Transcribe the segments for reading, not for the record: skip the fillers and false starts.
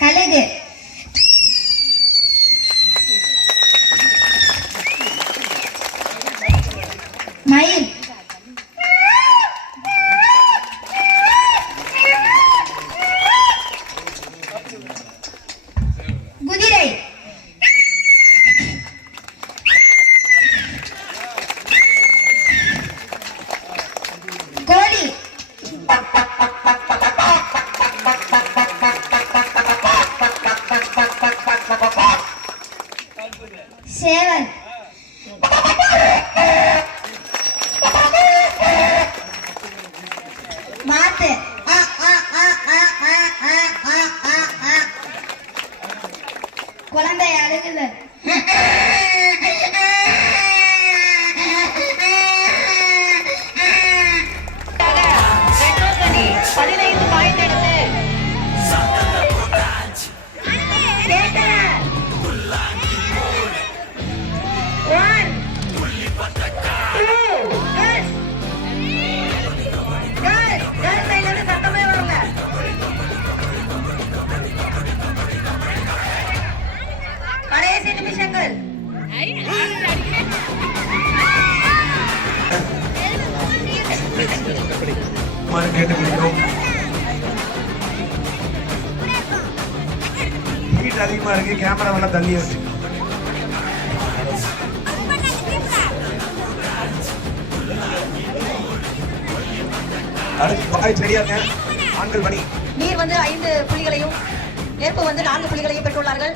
கழுகு, மயில், குதிரை, கோழி, சேவல், மாத்து, குழந்தை அழுகுது, கடைசி நிமிஷங்கள். கேட்டுக்கிறோம். ஹீட் அதிகமா இருக்கு, கேமரா வேணா தள்ளி வச்சு. அடுத்து சரியாக ஆண்கள் பணி. நீர் வந்து 5 புள்ளிகளையும் நெருப்பு வந்து 4 புள்ளிகளையும் பெற்றுள்ளார்கள்.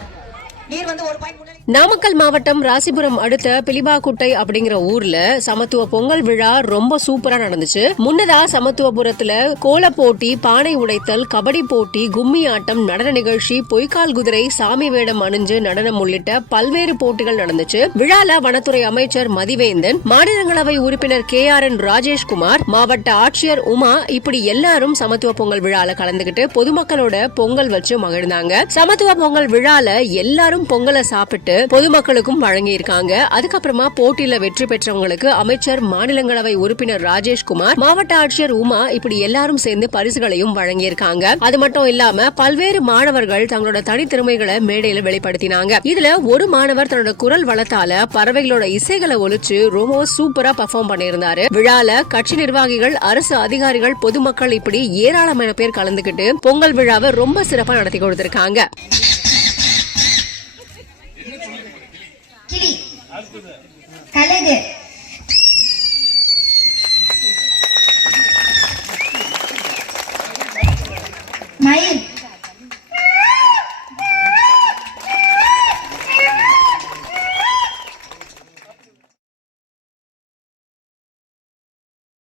நீர் வந்து 1 பாயிண்ட். நாமக்கல் மாவட்டம் ராசிபுரம் அடுத்த பிலிபாக்குட்டை அப்படிங்கிற ஊர்ல சமத்துவ பொங்கல் விழா ரொம்ப சூப்பரா நடந்துச்சு. முன்னதா சமத்துவபுரத்துல கோல போட்டி, பானை உடைத்தல், கபடி போட்டி, கும்மி ஆட்டம், நடன நிகழ்ச்சி, பொய்க்கால் குதிரை, சாமி வேடம் அணிஞ்சு நடனம் உள்ளிட்ட பல்வேறு போட்டிகள் நடந்துச்சு. விழால வனத்துறை அமைச்சர் மதிவேந்தன், மாநிலங்களவை உறுப்பினர் KRN ராஜேஷ்குமார், மாவட்ட ஆட்சியர் உமா இப்படி எல்லாரும் சமத்துவ பொங்கல் விழால கலந்துகிட்டு பொதுமக்களோட பொங்கல் வச்சு மகிழ்ந்தாங்க. சமத்துவ பொங்கல் விழால எல்லாரும் பொங்கலை சாப்பிட்டு பொதுமக்களுக்கும் வழங்கி இருக்காங்க. அதுக்கப்புறமா போட்டியில வெற்றி பெற்றவங்களுக்கு அமைச்சர், மாநிலங்களவை உறுப்பினர் ராஜேஷ்குமார், மாவட்ட ஆட்சியர் உமா இப்படி எல்லாரும் சேர்ந்து பரிசுகளையும் வழங்கி இருக்காங்க. அது மட்டும் இல்லாம பல்வேறு மாணவர்கள் தங்களோட தனித்திறமைகளை மேடையில வெளிப்படுத்தினாங்க. இதுல ஒரு மாணவர் தன்னோட குரல் வளத்தால பறவைகளோட இசைகளை ஒலிச்சு ரொம்ப சூப்பரா பெர்ஃபார்ம் பண்ணியிருந்தாரு. விழால கட்சி நிர்வாகிகள், அரசு அதிகாரிகள், பொதுமக்கள் இப்படி ஏராளமான பேர் கலந்துகிட்டு பொங்கல் விழாவை ரொம்ப சிறப்பா நடத்தி கொடுத்திருக்காங்க. கிளி, கழுகு, மயில்,